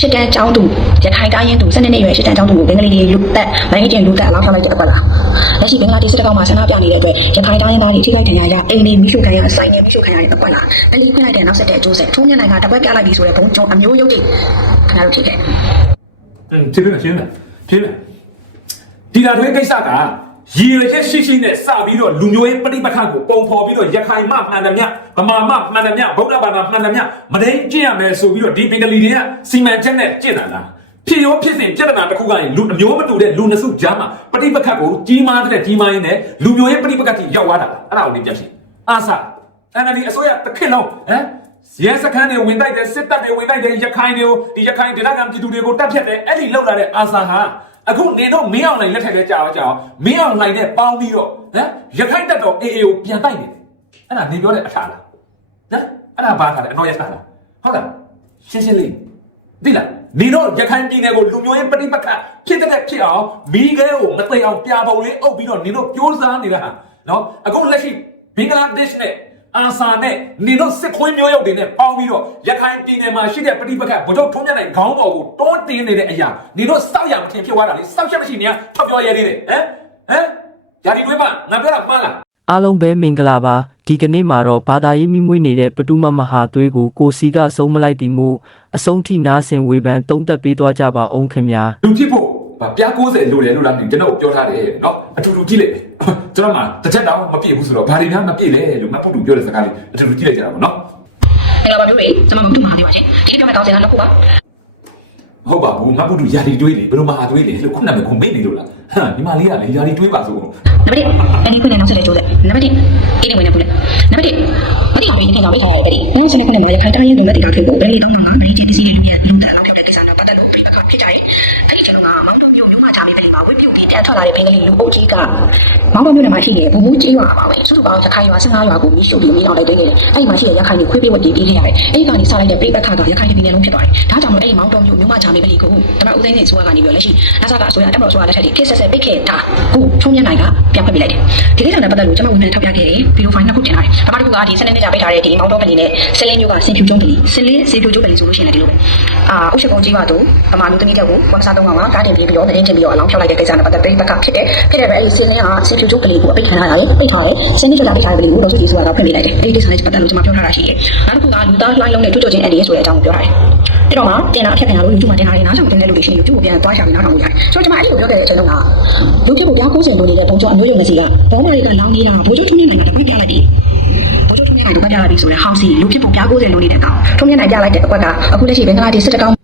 ရှစ်တန်းကျောင်းသူရခိုင်တိုင်းရင်းသူ12နှစ်ရွယ်ရှစ်တန်းကျောင်းသူကိုဘင်္ဂလီတွေလူသက်မိုင်းကျင်လူသက်အလောက်ထားလိုက်တဲ့အကွက်လားလက်ရှိဘင်္ဂလားဒေ့ရှ်စစ်ကောင်မှဆန္ဒပြနေတဲ့အတွက်ရခိုင်တိုင်းရင်းသားတွေထိခိုက်ဒဏ်ရာရအိမ်တွေမိရှုခံရဆိုင်တွေမိရှုခံရတဲ့အကွက်လားတတိခွင့်လိုက်တဲ့နောက်ဆက်တဲ့အကျိုးဆက်ထုံးမြနိုင်ကတပွဲပြလိုက်ပြီဆိုတဲ့ဘုံကျုံအမျိုးရုပ်တွေခင်ဗျားတို့ဖြစ်ခဲ့อืมဖြစ်ပြီဖြစ်ပြီဖြစ်ပြီဒီလာတွေကိစ္စက ရည်ရွယ်ချက်ရှိရှိနဲ့စပြီးတော့လူမျိုးရေးပဋိပက္ခကိုပုံဖော်ပြီးတော့ရခိုင်မှမှန်တယ်မြဗမာမှမှန်တယ်မြဗုဒ္ဓဘာသာမှန်တယ်မြမတိန်ကျင့်ရမယ်ဆိုပြီးတော့ဒီပင်ကလီတွေကစီမံချက်နဲ့ကျင့်တာလားဖြစ်ရောဖြစ်စဉ်ပြဿနာတစ်ခုကရင်လူအမျိုးမတူတဲ့လူနှစ်စုကြားမှာပဋိပက္ခကိုကြီးမားတဲ့ကြီးမားရင်းနဲ့လူမျိုးရေးပဋိပက္ခကြီးရောက်သွားတာအဲ့ဒါကိုနေပြရှိအာဆာ NLD အစိုးရတစ်ခေတ်လုံးဟမ်ရဲစခန်းတွေဝင်တိုက်တယ်စစ်တပ်တွေဝင်တိုက်တယ်ရခိုင်တွေကိုဒီရခိုင်ဒေသခံပြည်သူတွေကိုတပ်ဖြတ်တယ်အဲ့ဒီလောက်လာတဲ့အာဆာဟာ အခုနေတော့မင်းအောင်နိုင်လက်ထက်လဲကြာတော့ကြာအောင်မင်းအောင်နိုင်နဲ့ပေါင်းပြီးတော့ဟမ်ရခိုင်တပ်တော် AA ကိုပြန်တိုက်နေတယ်အဲ့ဒါနေပြောတဲ့အထာလားဟမ်အဲ့ဒါဘာထားလဲအနော်ရထားလားဟုတ်လားရှင်းရှင်းလေးဒီလားနေတော့ရခိုင်ပြည်နယ်ကိုလူမျိုးရေးပဋိပက္ခဖြစ်တဲ့ဖြစ်အောင်မိခဲကိုမသိအောင်ပြပုံလေးအုပ်ပြီးတော့နေတော့ပြိုးစားနေတာဟာနော်အခုလက်ရှိဘင်္ဂလားဒေ့ရှ်နဲ့ အာဆာနဲ့နေတော့စစ်ခွေးမျိုးရုပ်တွေနဲ့ပေါင်းပြီးတော့ရခိုင်ပြည်နယ်မှာရှိတဲ့ပဋိပက္ခဗိုလ်ချုပ်ထုံးမြတ်နိုင်ခေါင်းပေါ်ကိုတွန်းတင်နေတဲ့အရာနေတော့စောက်ရမထင်ဖြစ်သွားတာလေစောက်ချက်မရှိနေရထပ်ပြောရဲသေးတယ်ဟမ်ဟမ်ယာဒီတွေးပါငါပြောတာမှန်လားအားလုံးပဲမင်္ဂလာပါဒီကနေ့မှာတော့ဘာသာရေးမိမွေးနေတဲ့ပတူမမဟာသွေးကိုကိုစီကဆုံးမလိုက်တီမှုအဆုံးထိနာဆင်ဝေဖန်တုံးသက်ပေးသွားကြပါအောင်ခင်ဗျာလူဖြစ်ဖို့ဗာ ပြား90လိုတယ်လို့လားကျွန်တော်ပြောထားတယ်နော်အထူးထူးကြည့်လိုက်ကျွန်တော်မှတစ်ချက်တောင်မပြည့်ဘူးဆိုတော့ဘာတွေများမပြည့်လဲလို့မပုတ်တူပြောတဲ့စကားလေးအထူးထူးကြည့်လိုက်ကြတာပေါ့နော်မင်္ဂလာပါမျိုးတွေကျွန်မမမှုမှာသေးပါရှင်ဒီနေ့ပြောမယ့်ကောင်းစင်ကနှစ်ခုပါဟုတ်ပါဘူးမပုတ်တူယာဒီတွေးလေဘယ်လိုမှဟာတွေးလေလို့ခုနကခုမေ့နေလို့လားဟမ်ဒီမလေးကလေယာဒီတွေးပါဆိုနံပါတ်1အဲဒီခွင့်နဲ့နောက်ဆက်တဲ့ကျိုးဆက်နံပါတ်2အေးနေဝင်နေဘူးလေနံပါတ်1မတိအောင်ပြီးနေကြောင်ပြီးထားရတဲ့ဒီနောက်ဆက်တဲ့ခွင့်နဲ့မှာရခိုင်တိုင်းရင်းသူလက်တီတာဖြစ်ဖို့ဘယ်လိုတောင်းမှာနိုင်တဲ့စီးရီးရဲ့လူတက်လောက် ဖြစ်ကြတယ်အဲဒီကျွန်တော်ကမောင်တုံမျိုးမျိုးမှချာပြီးပြီမှာဝိပြုတ်ပြီးတန်ထွက်လာတဲ့ဘင်္ဂလီလူအုပ်ကြီးကမောင်တုံမျိုးနဲ့မှာရှိတဲ့ဘူမူကြီးရွာပါပဲစုစုပေါင်းရခိုင်ရွာ15ရွာကိုမိရှုပ်ပြီးမိအောင်လိုက်တင်းနေတယ်အဲဒီမှာရှိတဲ့ရခိုင်တွေခွေးပေးဝတ်ပြီးပြီးခဲ့ရတယ်အဲဒီကနေစလိုက်တဲ့ပြိပက္ခကရခိုင်ပြည်နယ်လုံးဖြစ်သွားတယ်ဒါကြောင့်မို့အဲဒီမောင်တုံမျိုးမျိုးမှချာပြီးပြီကိုတမန်ဦးသိန်းစိန်ဆိုကနေပြီးတော့လက်ရှိအစကအစိုးရတက်မတော်ဆိုတာလက်ထက်တွေဖြစ်ဆက်ဆက်ပိတ်ခဲ့တာခုချုံမြနိုင်ကပြန်ဖွင့်ပြလိုက်တယ်ဒီကိစ္စနဲ့ပတ်သက်လို့ကျွန်မဝန်ထမ်းထောက်ပြခဲ့တယ်ဗီဒီယိုဖိုင်နှစ်ခုတင်လာတယ်ပထမတစ်ခုကဒီစနေနေ့ကျပေးထားတဲ့ဒီမောင်တုံကလေးနဲ့ဆင်းလင်းမျိုးကဆင်ဖြူကျုံးကလေးဆင်းလင်းဆင်ဖြူကျုံးကလေးဆိုလို့ရှိရင်လည်းဒီလိုပဲအာဥရှကုံကြီးပါတော့ဗမာမျိုးသမီးတက်ကိုဝမ်စာတုံးကောင်ကကားတင်ပြီးပြီးတော့သတင်းတင်ပြီးတော့အလောင်းဖြောက်လိုက်တဲ့ကိစ္စနဲ့ပတ်သက်ပြီးပက္ခဖြစ်တယ်ဖြစ်တဲ့အတွက်အဲဒီဆင်းလင်းကဆင်ဖြူကျုံးကလေးကိုအပိတ်ခံရတာလေပိတ်ထားတယ်ဆင်းလင်းကြောင့်ပိတ်ထားတဲ့ကလေးကိုတော့သူကြီးဆိုတာကဖွင့်ပြလိုက်တယ်အဲဒီကိစ္စနဲ့ပတ်သက်လို့ကျွန်မပြောထားတာရှိတယ်နောက်တစ်ခုကလူသားလှိုင်းလုံးနဲ့တွေ့ကြချင်းအန်ဒီရဲ့ဆိုတဲ့အကြောင်းကိုပြောထားတယ်အဲ့တော့မှတင်တာအထက်ခံရလို့ YouTube မှာတင်ထားတယ်နားဆောင်တင်တဲ့လူတွေရှိရင် YouTube ကိုပြန်သွားရှာပြီးနားထောင်လို့ရတယ်ဆိုတော့ကျွန်မအဲ့လိုပြောခဲ့တဲ့အချိန်တုန်းကလူဖြစ်ဖို့ပြား90လို့နေတဲ့ဘုံကျော်အမျိုးရုံနဲ့စီကဘောမတွေကလောင်းနေတာဘိုးချုပ်ထုံးနေနိုင်တာတပတ်ပြလိုက်ပြီဘိုးချုပ်ထုံးနေနိုင်တော့ပြလိုက်ပြီဆိုတော့ဟောင်းစီလူဖြစ်ဖို့ပြား90လို့နေတဲ့အကောင်ထုံးနေနိုင်ပြလိုက်တဲ့အကွက်ကအခုလက်ရှိဘင်္ဂလားဒေ့ရှ်စစ်တကောင်။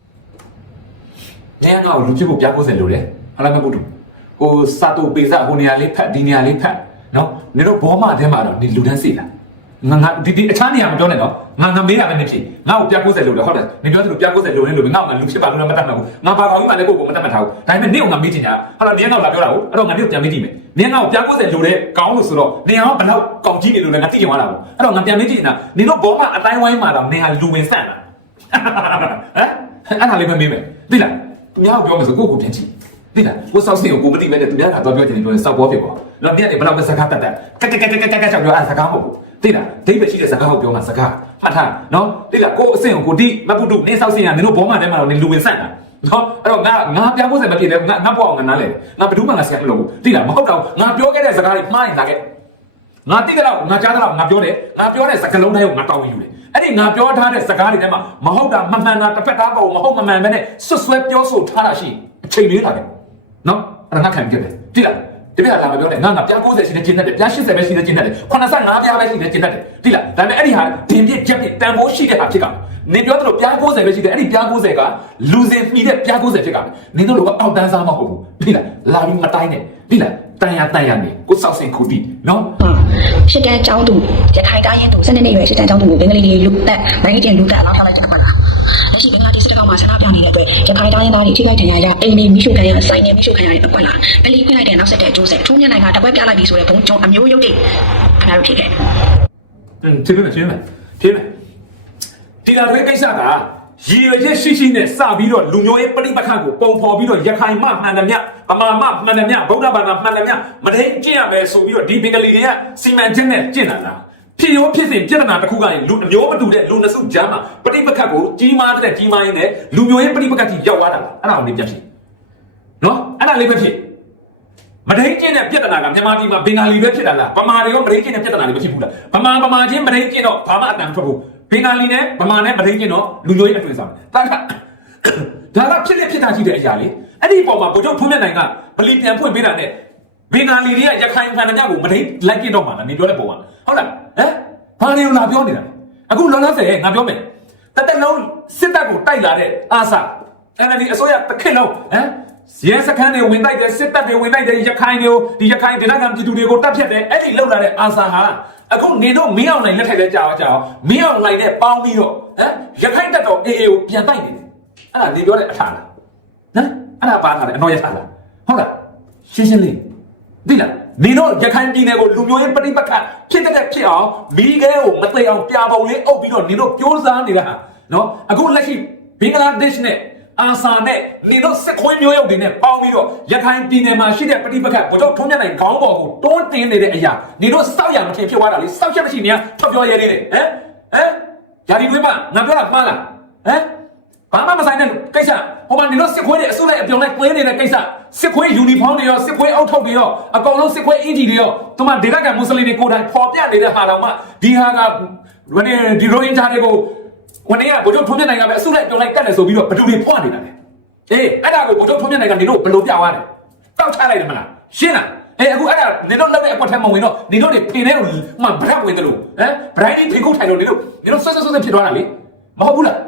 နေငါ့ကိုလူဖြစ်ဖို့ပြား90လို့လေ။ဟာလာမပုတ်တူ။ဟိုစာတူပေစာဟိုနေရာလေးဖတ်ဒီနေရာလေးဖတ်နော်။နေတော့ဘောမထဲမှာတော့နေလူတန်းစီလား။ငါငါဒီဒီအခြားနေရာမပြောနဲ့နော်။ငါငါမေးတာပဲနေဖြစ်။ငါ့ကိုပြား90လို့လေဟုတ်တယ်။နေပြောသလိုပြား90လို့နေလို့ငါ့ကိုလူဖြစ်ပါလို့မတတ်မှာဘူး။ငါဘာကောင်ကြီးမှလည်းကိုယ့်ကိုမတတ်မှတ်ထားဘူး။ဒါပေမဲ့နေကငါမေးချင်တာ။ဟာလာနေငါ့ကိုလာပြောတာကိုအဲ့တော့ငါနေကိုပြန်မေးကြည့်မယ်။နေငါ့ကိုပြား90လို့တဲ့ကောင်းလို့ဆိုတော့နေငါကဘလောက်ကောင်းကြီးနေလို့လဲငါသိချင်သွားတာပေါ့။အဲ့တော့ငါပြန်မေးကြည့်နေတာနေတော့ဘောမအတိုင်းဝိုင်းမှာတော့နေဟာလူဝင်ဆန့်တာ။ဟမ်အဲ့ဒါလေးပဲမေးမယ်သိလား သူများကိုပြောမယ်ဆိုကိုယ့်ကိုပြန်ကြည့်သိလားကိုစောက်စင်ကိုကိုမသိပဲနဲ့သူများကတော့ပြောချင်တယ်ပြောရင်စောက်ပေါ်ဖြစ်ပေါ့တော့မြတ်နေဘယ်တော့မှစကားတတ်တတ်ကက်ကက်ကက်ကက်ကက်ကပြောအဲ့စကားမဟုတ်ဘူးသိလားဒိဗယ်ရှိတဲ့စကားကိုပြောမှစကားမှတ်ထားနော်သိလားကိုအစင်ကိုကိုတိမပုတုနေစောက်စင်ကနင်တို့ဘောမထဲမှာတော့နင်လူဝင်ဆန့်တာနော်အဲ့တော့ငါငါပြဖို့စင်မဖြစ်တယ်ငါငါပေါ့အောင်ငါနားလေငါဘယ်သူမှငါဆရာမလို့ဘူးသိလားမဟုတ်တော့ငါပြောခဲ့တဲ့စကားတွေမှားရင်လာခဲ့ ငါတိကြတော့ငါကြားတော့ငါပြောတယ်ငါပြောတဲ့စကားလုံးတိုင်းကိုငါတောင်းယူတယ်အဲ့ဒီငါပြောထားတဲ့စကားတွေထဲမှာမဟုတ်တာမမှန်တာတစ်ဖက်သားကောင်မဟုတ်မမှန်ပဲနဲ့ဆွဆွဲပြောဆိုထားတာရှိအချိန်လေးလာတယ်နော်အဲ့ဒါငါခံပြတယ်တိလားဒီပြတာမပြောနဲ့ငါငါပြား90ရှိတဲ့ကျင်းတတ်တယ်ပြား80ပဲရှိတဲ့ကျင်းတတ်တယ်85ပြားပဲရှိတဲ့ကျင်းတတ်တယ်တိလားဒါပေမဲ့အဲ့ဒီဟာဒင်ပြစ်ချက်ပြစ်တန်ဖိုးရှိတဲ့ဟာဖြစ်ကနင်ပြောသလိုပြား90ပဲရှိတယ်အဲ့ဒီပြား90ကလူစင်မှီတဲ့ပြား90ဖြစ်ကနင်တို့လိုကအောက်တန်းစားမဟုတ်ဘူးတိလားလာပြီးမတိုင်းနဲ့တိလား တန်ရတန်ရနေကိုစောက်စင်ခုတိနော်ရှစ်တန်းကျောင်းသူရထိုင်သားရင်သူစနေနေ့ရွယ်ရှစ်တန်းကျောင်းသူကိုဘင်္ဂလီတွေလူတက်နိုင်ငံတင်လူတက်အလောက်ထားလိုက်တဲ့ခါလားလက်ရှိဘင်္ဂလားဒေ့ရှ်တကောင်မှာဆန္ဒပြနေတဲ့အတွက်ရခိုင်တိုင်းသားတွေထိခိုက်ဒဏ်ရာရအိမ်တွေမိရှုခံရဆိုင်တွေမိရှုခံရတဲ့အကွက်လားပလီခွင့်လိုက်တဲ့နောက်ဆက်တဲ့အကျိုးဆက်ထိုးညံ့နိုင်တာတပွဲပြလိုက်ပြီဆိုတဲ့ဘုံကျုံအမျိုးရုပ်တွေခင်ဗျားတို့ထိခဲ့တယ်။အင်းသိပြီမသိပြီ။သိပြီ။ဒီလာတဲ့ကိစ္စက ရည်ရွယ်ချက်ရှိရှိနဲ့စပြီးတော့လူမျိုးရေးပဋိပက္ခကိုပုံဖော်ပြီးတော့ရခိုင်မှမှန်တယ်မြဗမာမှမှန်တယ်မြဗုဒ္ဓဘာသာမှန်တယ်မြမတိန်ကျင့်ရမယ်ဆိုပြီးတော့ဒီဘင်္ဂလီတွေကစီမံချက်နဲ့ကျင့်တာလားဖြစ်ရောဖြစ်စဉ်ပြဿနာတစ်ခုကနေလူအမျိုးမတူတဲ့လူနှစ်စုကြားမှာပဋိပက္ခကိုကြီးမားတဲ့ကြီးမားရင်းနဲ့လူမျိုးရေးပဋိပက္ခကြီးရောက်သွားတာလားအဲ့ဒါကိုလေးပြဖြစ်နော်အဲ့ဒါလေးပဲဖြစ်မဒိန်ကျင်းတဲ့ပြဿနာကမြန်မာပြည်မှာဘင်္ဂါလီပဲဖြစ်တာလားဗမာတွေရောမဒိန်ကျင်းတဲ့ပြဿနာတွေမဖြစ်ဘူးလားဗမာဗမာချင်းမဒိန်ကျင်းတော့ဘာမှအတန်ထွက်ဘူး ဘင်္ဂါလီနဲ့ဗမာနဲ့မဒိန်ကျင်းတော့လူမျိုးရေးအတွင်ဆောင်ဒါကဒါကဖြစ်လက်ဖြစ်တာရှိတဲ့အရာလေအဲ့ဒီပုံမှာဗိုလ်ချုပ်ထွန်းမြတ်နိုင်ကဗလီပြန်ဖွင့်ပေးတာနဲ့ဘင်္ဂါလီတွေကရခိုင်ခံကြကိုမဒိန်လိုက်ကျင်းတော့မှာလားနေပြောတဲ့ပုံကဟုတ်လားဟမ်ဘာတွေကိုလာပြောနေတာလဲအခုလောလောဆယ်ငါပြောမယ်တသက်လုံးစစ်တပ်ကိုတိုက်လာတဲ့အာဆာ NLD အစိုးရတစ်ခေတ်လုံးဟမ် ရဲစခန်းတွေဝင်တိုက်တယ်စစ်တပ်တွေဝင်တိုက်တယ်ရခိုင်တွေကိုဒီရခိုင်ဒေသခံပြည်သူတွေကိုတပ်ဖြတ်တယ်အဲ့ဒီလောက်လာတဲ့အာဆာဟာအခုနေတော့မင်းအောင်နိုင်လက်ထက်လဲကြာအောင်ကြာအောင်မင်းအောင်နိုင်နဲ့ပေါင်းပြီးတော့ဟမ်ရခိုင်တပ်တော် AA ကိုပြန်တိုက်နေတယ်အဲ့ဒါနေပြောတဲ့အထာလားဟမ်အဲ့ဒါပါထားတယ်အနော်ရထားလားဟုတ်လားရှင်းရှင်းလေးသိလားနေတော့ရခိုင်ပြည်နယ်ကိုလူမျိုးရေးပဋိပက္ခဖြစ်တဲ့ဖြစ်အောင်မိခဲကိုမသိအောင်ပြာပုံလေးအုပ်ပြီးတော့နေတော့ကြိုးစားနေတာဟာနော်အခုလက်ရှိဘင်္ဂလားဒေ့ရှ်နဲ့ အာဆာနဲ့နေတော့စစ်ခွေးမျိုးရုပ်တွေနဲ့ပေါင်းပြီးတော့ရခိုင်ပြည်နယ်မှာရှိတဲ့ပဋိပက္ခဘုတော့ထုံးမြတ်နိုင်ခေါင်းပေါ်ကိုတွန်းတင်နေတဲ့အရာနေတော့စောက်ရမထင်ဖြစ်သွားတာလေစောက်ချက်မရှိနေရထွက်ပြောရဲနေတယ်ဟမ်ဟမ်ယာဒီဝိမငါပြောတာမှားလားဟမ်ဘာမှမဆိုင်တဲ့ကိစ္စဟိုမှာနေတော့စစ်ခွေးတွေအစုလိုက်အပြုံလိုက်ကွင်းနေတဲ့ကိစ္စစစ်ခွေးယူနီဖောင်းတွေရောစစ်ခွေးအောက်ထုတ်တွေရောအကောင်လုံးစစ်ခွေးအင်ဂျီတွေရောဒီမှာဒေသခံမွတ်စလင်တွေကိုယ်တိုင်ပေါ်ပြနေတဲ့ဟာတော်မှဒီဟာကဘယ်နဲ့ဒီရိုဟင်ဂျာတွေကို ဝန်နေကဘုတို့ထုံးမြတ်နိုင်ငံပဲအစုလိုက်ပြုံလိုက်တက်တယ်ဆိုပြီးတော့ဘဒူတွေဖွာနေတာလေအေးအဲ့ဒါကိုဘုတို့ထုံးမြတ်နိုင်ငံနေတို့ဘယ်လိုပြသွားတယ်တောက်ချလိုက်တယ်မလားရှင်းလားအေးအခုအဲ့ဒါနေတို့လောက်တဲ့အကွက်ထဲမှာဝင်တော့နေတို့တွေဖင်ထဲကိုမှဗရက်ဝင်တယ်လို့ဟမ်ဗရိုင်းဒီဖင်ခုတ်ထိုင်လို့နေတို့နေတို့ဆွတ်ဆွတ်ဆွတ်ဖြစ်သွားတာလေမဟုတ်ဘူးလား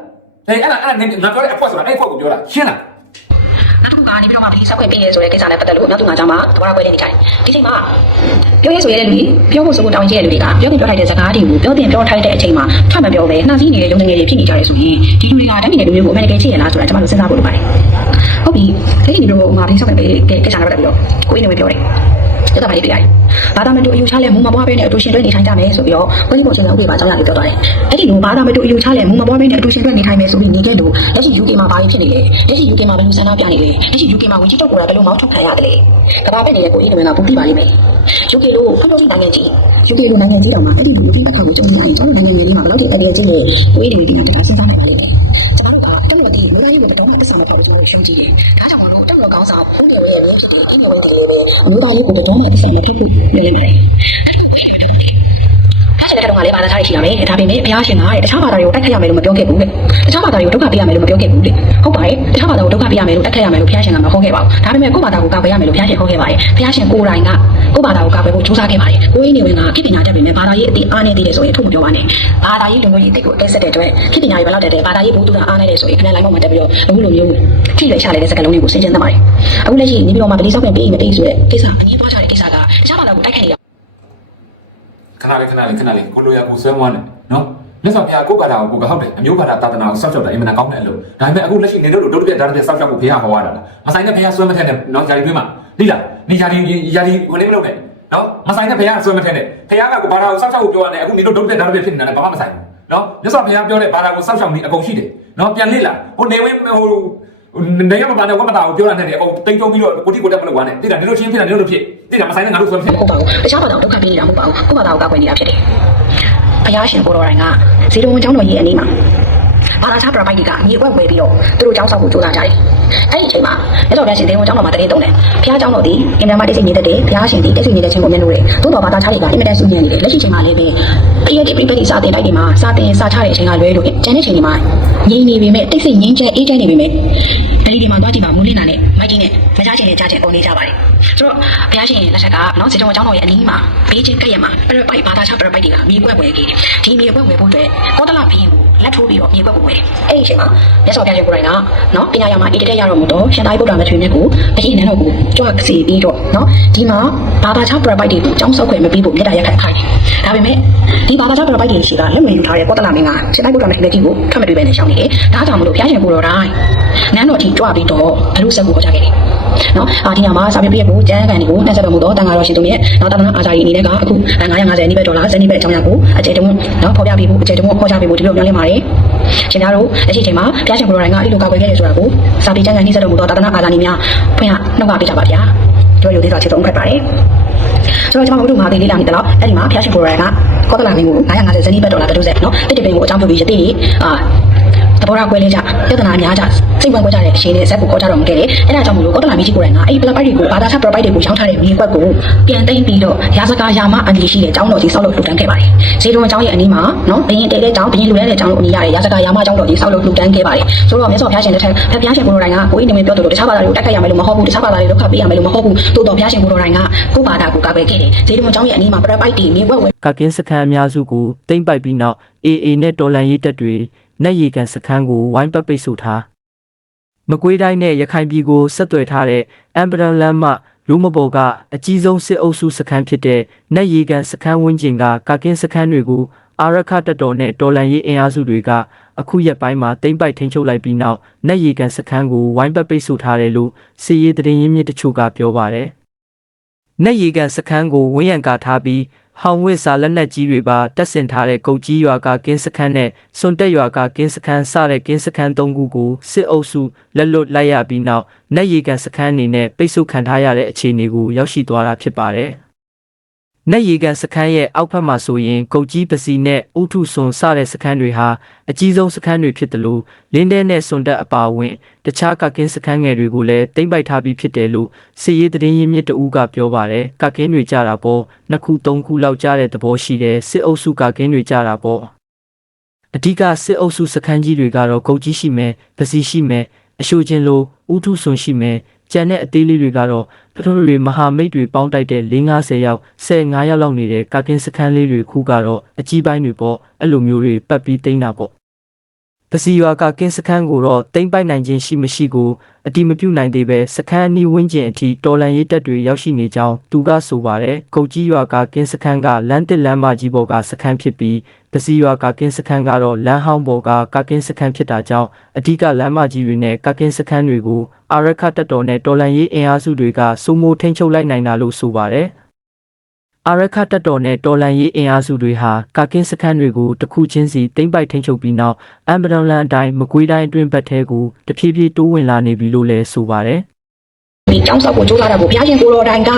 အေးအဲ့ဒါအဲ့ဒါနေငါပြောတဲ့အကွက်ဆိုတာအဲ့အကွက်ကိုပြောတာရှင်းလား နောက်တစ်ခုကနေပြီးတော့မှဒီဆက်ွက်ပြင်ရဲဆိုတဲ့ကိစ္စနဲ့ပတ်သက်လို့နောက်သူငါကြောင့်မှသဘောထားကွဲနေကြတယ်ဒီချိန်မှာပြောရဲဆိုရတဲ့လူတွေပြောဖို့ဆိုဖို့တောင်းကျတဲ့လူတွေကပြောတင်ပြောထိုက်တဲ့စကားတွေကိုပြောတင်ပြောထိုက်တဲ့အချိန်မှာထပ်မပြောပဲနှာစည်းနေတဲ့လုံငယ်တွေဖြစ်နေကြတယ်ဆိုရင်ဒီလူတွေကတိုင်းပြည်လူမျိုးကိုအမှန်တကယ်ချစ်ရလားဆိုတာကျွန်တော်တို့စဉ်းစားဖို့လိုပါတယ်ဟုတ်ပြီအဲ့ဒီလိုဟိုမှာဒီဆက်ွက်ပဲကိစ္စနဲ့ပတ်သက်ပြီးတော့ကိုင်းနေပဲပြောတယ် ကျတော့ပါလေပြရတယ်။ဘာသာမတူအယူချလဲမူမပွားပဲနဲ့အတူရှင်တွဲနေထိုင်ကြမယ်ဆိုပြီးတော့ဘုန်းကြီးပုံချင်းကဥပဒေပါကြောင်းရလို့ပြောသွားတယ်။အဲ့ဒီလိုဘာသာမတူအယူချလဲမူမပွားပဲနဲ့အတူရှင်တွဲနေထိုင်မယ်ဆိုပြီးနေခဲ့လို့လက်ရှိ UK မှာဘာဖြစ်နေလဲ။လက်ရှိ UK မှာဘယ်လိုဆန္ဒပြနေလဲ။လက်ရှိ UK မှာဝင်ကြီးတော့ကိုယ်ကဘယ်လိုမောင်းထုတ်ခံရတယ်လဲ။ကဘာပဲနေတဲ့ကိုကြီးတွေမှာဘူးပြပါလိမ့်မယ်။ UK လို့ဖလို့ရှိနိုင်ငံကြီး UK လို့နိုင်ငံကြီးတောင်မှအဲ့ဒီလူလူပြတ်ခါကိုကြုံနေရရင်ကျွန်တော်နိုင်ငံငယ်လေးမှာဘယ်လောက်ထိအတရကြီးလဲကိုကြီးတွေကတခါစဉ်းစားနိုင်ပါလိမ့်မယ်။ကျွန်တော်တို့ကတက်လို့ဒီလူ တိုင်းကိုဘယ်တော့မှတစ္ဆာမဖောက်ဘူးကျွန်တော်တို့ရှုံးကြည့်တယ်။ဒါကြောင့်မလို့တက်လို့ကောင်းစားဦးနေရဲ့ရင်းဖြစ်ပြီးအငယ်ဝင်းတွေလေးအမျိုးသားလေးကိုဘယ်တော့မှတစ္ဆာမထုတ်ဘူးနေလိမ့်မယ်။အဲ့ ဒီကတော့ငါလေးဘာသာထားရှိရမယ်။ဒါပေမဲ့ဘုရားရှင်ကတခြားဘာသာတွေကိုတိုက်ခတ်ရမယ်လို့မပြောခဲ့ဘူးလေ။တခြားဘာသာတွေကိုဒုက္ခပေးရမယ်လို့မပြောခဲ့ဘူးလေ။ဟုတ်ပါတယ်။တခြားဘာသာကိုဒုက္ခပေးရမယ်လို့တိုက်ခတ်ရမယ်လို့ဘုရားရှင်ကမဟောခဲ့ပါဘူး။ဒါပေမဲ့ကိုယ့်ဘာသာကိုကာကွယ်ရမယ်လို့ဘုရားရှင်ဟောခဲ့ပါတယ်။ဘုရားရှင်ကိုယ်တိုင်ကကိုယ့်ဘာသာကိုကာကွယ်ဖို့ကြိုးစားခဲ့ပါတယ်။ကိုယ်ရင်းနေဝင်ကဖြစ်ပညာတတ်ပေမဲ့ဘာသာရေးအတိအားနေသေးတယ်ဆိုရင်ထုတ်မပြောပါနဲ့။ဘာသာရေးလူမျိုးရေးအတိတ်ကိုအသက်ဆက်တဲ့အတွက်ဖြစ်ပညာရေးဘယ်လောက်တက်တယ်ဘာသာရေးဘုသူကအားနေတယ်ဆိုရင်ခဏလိုက်မှမတက်ပြီးတော့အခုလိုမျိုးထိရွယ်ချလိုက်တဲ့စကားလုံးတွေကိုစဉ်းကျင်သတ်ပါတယ်။အခုလက်ရှိနေပြီးတော့မှဗလီဆောက်ပြန်ပေးမပေးဆိုတဲ့ကိစ္စအငြင်းပွားကြတဲ့ကိစ္စကတခြားဘာသာကိုတိုက်ခိုက်နေတာ ခဏလေးခဏလေးခဏလေးကိုလိုရကိုဆွဲမွားနေနော်မြတ်စွာဘုရားကိုယ့်ဘာသာကိုကိုကဟုတ်တယ်အမျိုးဘာသာတာသနာကိုစောက်ချောက်တာအင်မတန်ကောင်းတဲ့အလုပ်ဒါပေမဲ့အခုလက်ရှိနေတို့တို့တို့ပြဒါတစ်ပြစောက်ချောက်ဖို့ဘုရားဟောရတာလားမဆိုင်တဲ့ဘုရားဆွဲမထက်နဲ့နော်ယာဒီတွင်းမှာလိလားနေယာဒီယာဒီဝင်နေမလို့နဲ့နော်မဆိုင်တဲ့ဘုရားဆွဲမထက်နဲ့ဘုရားကဘာသာကိုစောက်ချောက်ဖို့ပြောရတယ်အခုနေတို့တို့ပြဒါတစ်ပြဖြစ်နေတာလည်းဘာမှမဆိုင်ဘူးနော်မြတ်စွာဘုရားပြောတဲ့ဘာသာကိုစောက်ချောက်နေအကုန်ရှိတယ်နော်ပြန်လိလားဟိုနေဝင်းဟို နေရမပါနဲ့ဝတ်မတာကိုပြောရတယ်အကုန်တိတ်တုံးပြီးတော့ကိုတိကိုတက်မလို့ဝါနဲ့တိတာနေတို့ချင်းဖြစ်တာနေတို့ဖြစ်တိတာမဆိုင်တဲ့ငါတို့ဆွဲမဖြစ်မဟုတ်ပါဘူးတခြားဘာသာကိုဒုက္ခပေးနေတာမဟုတ်ပါဘူးကိုယ့်ဘာသာကိုကာကွယ်နေတာဖြစ်တယ်ဘုရားရှင်ကိုတော်တိုင်ကဇေတဝန်ကျောင်းတော်ကြီးအနီးမှာဘာသာခြားပရပိုက်တွေကမြေကွက်ဝယ်ပြီးတော့သူတို့ကျောင်းဆောက်ဖို့ကြိုးစားကြတယ်အဲ့ဒီအချိန်မှာမြတ်စွာဘုရားရှင်ဇေတဝန်ကျောင်းတော်မှာတရင်တုံးတယ်ဘုရားကျောင်းတော်ဒီအင်တာမတိတ်ဆိတ်နေတဲ့တယ်ဘုရားရှင်ဒီတိတ်ဆိတ်နေတဲ့ချင်းကိုမျက်နှာတွေသို့တော်ဘာသာခြားတွေကအင်မတန်ဆူညံ့နေတယ်လက်ရှိချိန်မှာလည်းပဲခရီးတိပြိပိစာတင်တိုက်တွေမှာစာတင်စာချတဲ့အချိန်ကလွဲလို့ ကျန်တဲ့ချိန်တွေမှာငြိမ်နေပေမဲ့တိတ်ဆိတ်ငြိမ်ချမ်းအေးချမ်းနေပေမဲ့အဲ့ဒီဒီမှာသွားကြည့်ပါမူလင်းနာနဲ့မိုက်ကြီးနဲ့မကြားချင်တဲ့ကြားချင်ပုံနေကြပါတယ်ဆိုတော့ဘုရားရှင်လက်ထက်ကနော်ဇေတဝန်ကျောင်းတော်ရဲ့အနီးမှာဘေးချင်းကပ်ရမှာအဲ့တော့ပိုက်ဘာသာခြားပရပိုက်တွေကမြေကွက်ဝယ်ခဲ့တယ်ဒီမြေကွက်ဝယ်ဖို့အတွက်ကောသလဘီရင်ကိုလက်ထိုးပြီးတော့မြေကွက်ကိုဝယ်တယ်အဲ့ဒီအချိန်မှာမြတ်စွာဘုရားရှင်ကိုယ်တိုင်ကနော်ပညာရမှာအေးတက်ရတော့မို့တော့ရှင်သာရိပုတ္တရာမထေရမြတ်ကိုအရင်နန်းတော်ကိုကြွစီပြီးတော့ နော်ဒီမှာဘာသာခြားပရပိုက်တွေကိုကျောင်းဆောက်ခွင့်မပေးဖို့မြေတားရက်ခတ်ခိုင်းတယ်ဒါပေမဲ့ဒီဘာသာခြားပရပိုက်တွေရှိကလက်ဝင်ယူထားတဲ့ကောသလမင်းကရှင်သာရိပုတ္တရာမထေရကြီးကိုထပ်မတွေ့ပဲနဲ့ရှောင်းနေတယ်ဒါကြောင့်မလို့ဘုရားရှင်ကိုယ်တော်တိုင်းနန်းတော်ကြီးကြွပြီးတော့ဘလို့ဆက်ကိုဟောကြားခဲ့တယ်နော်အာဒီညမှာစာပေပြည့်ကိုကျန်းကန်ဒီကိုနှက်ဆက်တော်မူတော့တန်ဃာတော်ရှင်တို့ရဲ့နောက်တာမန်အာဇာကြီးအနေနဲ့ကအခု950နိဗ္ဗာန်ဒေါ်လာဇန်နိဗ္ဗာန်အကြောင်းအရာကိုအကျယ်တုံးနော်ဖော်ပြပေးဖို့အကျယ်တုံးခေါ်ချပေးဖို့ဒီလိုပြောလင်းပါတယ်ရှင်များတို့လက်ရှိချိန်မှာဘုရားရှင်ကိုယ်တော်တိုင်ကအဲ့လိုကာကွယ်ခဲ့တယ်ဆိုတာကိုစာပေကျမ်းဂန်နှိစက်တော်မူတော့တာသနာအာဇာနည်များဖွင့်ရနှုတ်ကပေးကြပါဗျာ ကျွန်တော်ယူသေးတာချစ်ဆုံးခတ်ပါတယ်ဆိုတော့ကျွန်တော်တို့မှာဒီလေးလာနေတယ်လို့အဲ့ဒီမှာဖျားရှင်ကိုရိုင်ကကောသလာမင်းကို950ဇနီးဘတ်ဒေါ်လာတစ်ဒုစက်နော်တစ်တပင်းကိုအကြောင်းပြုပြီးရတိအာ တဘောရကွဲလေးကြပြဿနာများကြစိတ်ဝင်ကွဲကြတဲ့အရှင်နဲ့ဇက်ကိုခေါ်ကြတော်မူခဲ့တယ်အဲ့ဒါကြောင့်မလို့ကောသလာမင်းကြီးကိုရိုင်ကအဲ့ဒီပလက်ပိုက်တွေကိုဘာသာချပလက်ပိုက်တွေကိုရောင်းထားတဲ့မြေကွက်ကိုပြန်သိမ်းပြီးတော့ရာဇကာယာမအန်ဒီရှိတဲ့ကျောင်းတော်ကြီးဆောက်လုပ်လှူဒန်းခဲ့ပါတယ်ဇေဒွန်ကျောင်းရဲ့အနီးမှာနော်ဘရင်တဲတဲ့ကျောင်းဘရင်လူတဲ့ကျောင်းလို့အမည်ရတယ်ရာဇကာယာမကျောင်းတော်ကြီးဆောက်လုပ်လှူဒန်းခဲ့ပါတယ်ဆိုတော့မြတ်စွာဘုရားရှင်လက်ထက်ဖျားရှင်ကိုရိုင်ကကိုယ်နေမပြောသလိုတခြားဘာသာတွေကိုတိုက်ခိုက်ရမယ်လို့မဟုတ်ဘူးတခြားဘာသာတွေဒုက္ခပေးရမယ်လို့မဟုတ်ဘူးတိုးတော်ဘုရားရှင်ကိုရိုင်ကကိုယ်ဘာသာကိုကာကွယ်ခဲ့တယ်ဇေဒွန်ကျောင်းရဲ့အနီးမှာပလက်ပိုက်တွေမြေကွက်ဝဲကကင်းစခန်းအများစုကိုတိမ့်ပိုက်ပြီးနောက် AA နဲ့တော်လန်ရေးတပ်တွေ နက်ရီကန်စခန်းကိုဝိုင်းပတ်ပိတ်ဆို့ထားမကွေးတိုင်းနဲ့ရခိုင်ပြည်ကိုဆက်သွယ်ထားတဲ့အမ်ဘရန်လမ်းမှလူမဘော်ကအကြီးဆုံးစစ်အုပ်စုစခန်းဖြစ်တဲ့နက်ရီကန်စခန်းဝန်းကျင်ကကကင်းစခန်းတွေကိုအာရခတပ်တော်နဲ့တော်လန်ရေးအင်အားစုတွေကအခုရက်ပိုင်းမှာတိမ့်ပိုက်ထိန်းချုပ်လိုက်ပြီးနောက်နက်ရီကန်စခန်းကိုဝိုင်းပတ်ပိတ်ဆို့ထားတယ်လို့စီရေးသတင်းရင်းမြစ်တချို့ကပြောပါတယ်။နက်ရီကန်စခန်းကိုဝန်းရံကာထားပြီး ဟောင်ဝစ်စာလက်နက်ကြီးတွေပါတပ်ဆင်ထားတဲ့ကုတ်ကြီးရွာကကင်းစခန်းနဲ့စွန်တက်ရွာကကင်းစခန်းစတဲ့ကင်းစခန်း၃ခုကိုစစ်အုပ်စုလက်လွတ်လိုက်ရပြီးနောက်နက်ရီကန်စခန်းအနေနဲ့ပိတ်ဆို့ခံထားရတဲ့အခြေအနေကိုရောက်ရှိသွားတာဖြစ်ပါတယ်။ နက်ရီကန်စခန်းရဲ့အောက်ဘက်မှာဆိုရင်ကုတ်ကြီးပစီနဲ့ဥထုစွန်စတဲ့စခန်းတွေဟာအကြီးဆုံးစခန်းတွေဖြစ်တယ်လို့လင်းတဲနဲ့စွန်တက်အပါအဝင်တခြားကကင်းစခန်းငယ်တွေကိုလည်းတိမ့်ပိုက်ထားပြီးဖြစ်တယ်လို့စီရေးသတင်းရင်းမြစ်တဦးကပြောပါတယ်ကကင်းတွေကြတာပေါ့နှစ်ခုသုံးခုလောက်ကြားတဲ့သဘောရှိတယ်စစ်အုပ်စုကကင်းတွေကြတာပေါ့အဓိကစစ်အုပ်စုစခန်းကြီးတွေကတော့ကုတ်ကြီးရှိမယ်ပစီရှိမယ်အရှိုချင်းလိုဥထုစွန်ရှိမယ် ကျန်တဲ့အသေးလေးတွေကတော့ပထမတွေမဟာမိတ်တွေပေါင်းတိုက်တဲ့50ရောက်15ရောက်လောက်နေတဲ့ကကင်းစခန်းလေးတွေခုကတော့အကြီးပိုင်းတွေပေါ့အဲ့လိုမျိုးတွေပတ်ပြီးတိမ့်တာပေါ့ ပစီရွာကကင်းစခန်းကိုတော့တိမ့်ပိုက်နိုင်ခြင်းရှိမရှိကိုအတိမပြုတ်နိုင်သေးပဲစခန်းအနီးဝန်းကျင်အထိတော်လန်ရေးတပ်တွေရောက်ရှိနေကြောင်းသူကဆိုပါတယ်။ကုတ်ကြီးရွာကကင်းစခန်းကလမ်းတစ်လမ်းမကြီးပေါ်ကစခန်းဖြစ်ပြီးပစီရွာကကင်းစခန်းကတော့လမ်းဟောင်းပေါ်ကကကင်းစခန်းဖြစ်တာကြောင့်အဓိကလမ်းမကြီးတွေနဲ့ကကင်းစခန်းတွေကိုအာရခတပ်တော်နဲ့တော်လန်ရေးအင်အားစုတွေကစိုးမိုးထိန်းချုပ်လိုက်နိုင်တာလို့ဆိုပါတယ်။ အာရခတပ်တော်နဲ့တော်လန်ရေးအင်အားစုတွေဟာကာကင်းစခန်းတွေကိုတစ်ခုချင်းစီတိမ့်ပိုက်ထိန်းချုပ်ပြီးနောက်အမ်ဘရန်လန်အတိုင်းမကွေးတိုင်းအတွင်းဘက်ထဲကိုတဖြည်းဖြည်းတိုးဝင်လာနေပြီလို့လည်းဆိုပါတယ်ဒီကျောင်းဆောက်ကိုကြိုးစားတာကိုဘုရားရှင်ကိုတော်တိုင်က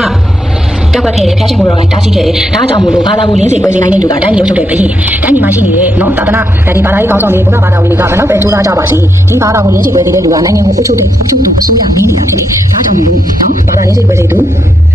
တောက်ကခဲ့တယ်ဘုရားရှင်ကိုတော်တိုင်တားဆီးခဲ့တယ်ဒါကြောင့်မို့လို့ဘာသာကိုလင်းစေပွဲစီနိုင်တဲ့လူကတိုင်းရုပ်ထုတ်တဲ့ဘယင်တိုင်းပြည်မှာရှိနေတဲ့နော်သာသနာဒါဒီဘာသာရေးကောင်းဆောင်တွေဘုရားဘာသာဝင်တွေကဘယ်တော့ပဲကြိုးစားကြပါစေဒီဘာသာကိုလင်းစေပွဲစီတဲ့လူကနိုင်ငံကိုအုပ်ချုပ်တဲ့အုပ်ချုပ်သူအစိုးရနည်းနေတာဖြစ်တယ်ဒါကြောင့်မို့လို့နော်ဘာသာလင်းစေပွဲစီသူ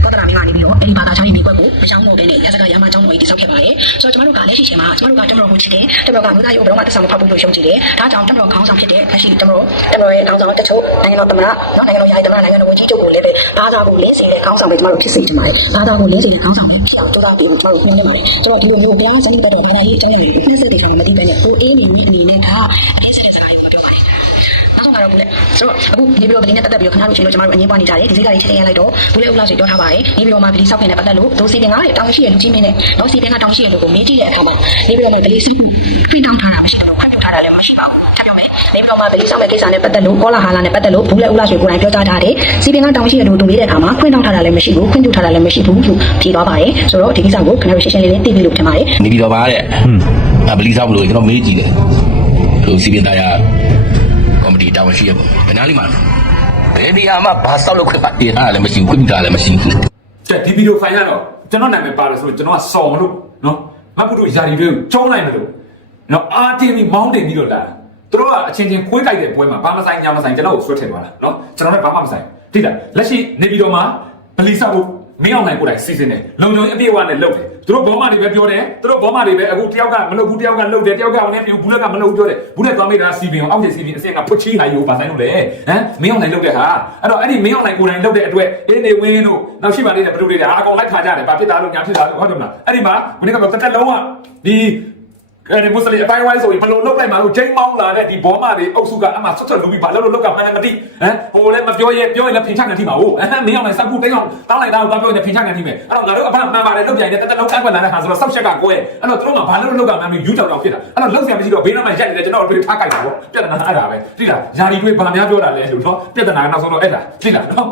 ကောသနာမင်းကနေပြီးတော့အဲ့ဒီဘာသာချောင်းရဲ့မြေကွက်ကိုမချောင်းတော့ဘဲနဲ့ရစကရမချောင်းတော်ကြီးတိစောက်ခဲ့ပါတယ်ဆိုတော့ကျွန်တော်တို့ကလက်ရှိချိန်မှာကျွန်တော်တို့ကတမတော်ကိုချစ်တယ်တမတော်ကမြို့သားရုပ်ဘယ်တော့မှတဆောင်မဖောက်ဘူးလို့ရှုံးကြည့်တယ်ဒါကြောင့်တမတော်ခေါင်းဆောင်ဖြစ်တဲ့လက်ရှိတမတော်တမတော်ရဲ့ခေါင်းဆောင်တချို့နိုင်ငံတော်သမ္မတနော်နိုင်ငံတော်ယာယီသမ္မတနိုင်ငံတော်ဝန်ကြီးချုပ်ကိုလည်းပဲဘာသာကိုလင်းစေတဲ့ခေါင်းဆောင်ပဲကျွန်တော်တို့ဖြစ်စေချင်ပါတယ်ဘာသာကိုလင်းစေတဲ့ခေါင်းဆောင်ပဲဖြစ်အောင်ကြိုးစားပြီးကျွန်တော်တို့ညွှန်နေပါတယ်ကျွန်တော်ဒီလိုမျိုးဘုရားစနစ်တော်ဘာသာရေးအကြောင်းအရာတွေကိုနှိစက်တဲ့ဆောင်မသိဘဲနဲ့ကိုအေးမီမီအနေနဲ့ကအတင်းစတဲ့စကားတွေကိုပြောပါတယ်နောက်ဆုံးကတော့ဘူးလေဆိုတော့အခုနေပြီးတော့ဗလီနဲ့တက်တက်ပြီးတော့ခဏလို့ရှိရင်တော့ကျွန်တော်တို့အငင်းပွားနေကြတယ်ဒီစိတ်ကလေးချင်းချင်းရလိုက်တော့ဘူးလေဦးလာဆိုပြောထားပါတယ်နေပြီးတော့မှဗလီဆောက်ခင်နဲ့ပတ်သက်လို့ဒိုးစီတင်ကတောင်းရှိရလူကြီးမင်းနဲ့နော်စီတင်ကတောင်းရှိရလူကိုမေးကြည့်တဲ့အခါမှာနေပြီးတော့မှဗလီစိတ်ဖိတောင်းထားတာမရှိဘူးခွင့်ပြုထားတာလည်းမရှိပါဘူး တက်ပြောမယ်နေပြီးတော့မှဗလီဆောက်မဲ့ကိစ္စနဲ့ပတ်သက်လို့ကောလာဟာလာနဲ့ပတ်သက်လို့ဘူးလေဦးလာဆိုကိုယ်တိုင်ပြောကြားထားတယ်စီတင်ကတောင်းရှိရလူသူမေးတဲ့အခါမှာခွင့်တောင်းထားတာလည်းမရှိဘူးခွင့်ပြုထားတာလည်းမရှိဘူးလို့ဖြေသွားပါတယ်ဆိုတော့ဒီကိစ္စကိုခင်ဗျားတို့ရှင်းရှင်းလေးလေးသိပြီလို့ထင်ပါတယ်နေပြီးတော့ပါတဲ့ဟွန်းအပလီဆောက်မလို့ကျွန်တော်မေးကြည့်တယ်ဟိုစီပင်သားရကော်မတီတာဝန်ရှိရပေါ့ဘယ်နားလေးမှာဘယ်နေရာမှာဘာဆောက်လုပ်ခွင့်ပါတင်ထားတာလည်းမရှိဘူးခွင့်ပြုထားတာလည်းမရှိဘူးကြက်ဒီဗီဒီယိုဖိုင်ကတော့ကျွန်တော်နာမည်ပါတယ်ဆိုတော့ကျွန်တော်ကစော်မလို့နော်မဟုတ်ဘူးယာရီတွေကိုကျုံးလိုက်မလို့နော်အာတင်ပြီးမောင်းတင်ပြီးတော့လာ သူတို့ကအချင်းချင်းခွေးတိုက်တဲ့ပွဲမှာဘာမဆိုင်ညာမဆိုင်ကျွန်တော်ကိုဆွတ်ထည့်သွားတာနော်ကျွန်တော်လည်းဘာမှမဆိုင်တိလားလက်ရှိနေပြီးတော့မှဗလီဆောက်ဖို့မင်းအောင်နိုင်ကိုယ်တိုင်စီစဉ်တယ်လုံလုံအပြည့်အဝနဲ့လုပ်တယ်သူတို့ဘောမတွေပဲပြောတယ်သူတို့ဘောမတွေပဲအခုတယောက်ကမလုပ်ဘူးတယောက်ကလုပ်တယ်တယောက်ကလည်းပြဘူးလက်ကမလုပ်ပြောတယ်ဘူးလက်သွားမိတာစီပင်အောင်အောက်ကျစီပင်အစင်ကဖွချီးဟာယူပါဆိုင်လို့လေဟမ်မင်းအောင်နိုင်လုပ်တဲ့ဟာအဲ့တော့အဲ့ဒီမင်းအောင်နိုင်ကိုယ်တိုင်လုပ်တဲ့အတွက်အင်းနေဝင်းတို့နောက်ရှိမှနေတဲ့ဘလူတွေဟာအကောင်လိုက်ခါကြတယ်ဘာဖြစ်တာလို့ညာဖြစ်တာလို့ဟုတ်တယ်မလားအဲ့ဒီမှာမင်းကတော့တက်တက်လုံးကဒီ အဲ့ဒီမွတ်စလင်အတိုင်းဝိုင်းဆိုရင်ဘယ်လိုလုပ်လိုက်မှလို့ချိန်မောင်းလာတဲ့ဒီဘောမတွေအုပ်စုကအမှဆွတ်ဆွတ်လူပြီးဘာလို့လို့လောက်ကမှန်းလည်းမသိဟမ်ဟိုလည်းမပြောရဲပြောရင်လည်းဖင်ချကန်ထိမှာဟုတ်ဟမ်မင်းအောင်လည်းစက်ကူတိတ်အောင်တောင်းလိုက်တာကိုတောင်းပြောရင်ဖင်ချကန်ထိမယ်အဲ့တော့ငါတို့အဖမှန်ပါတယ်လုတ်ပြိုင်တဲ့တက်တက်လုံးကန့်ကွက်လာတဲ့ဟာဆိုတော့ဆောက်ချက်ကကိုယ်အဲ့တော့သူတို့ကဘာလို့လောက်ကမှန်းပြီးယူကြောင်တော့ဖြစ်တာအဲ့တော့လုတ်ဆရာမရှိတော့ဘေးနားမှာရိုက်နေတယ်ကျွန်တော်တို့ထားကြိုက်တာပေါ့ပြဿနာအဲ့ဒါပဲသိလားယာဒီတွေဘာများပြောတာလဲလို့နော်ပြဿနာကနောက်ဆုံးတော့အဲ့ဒါသိလားနော်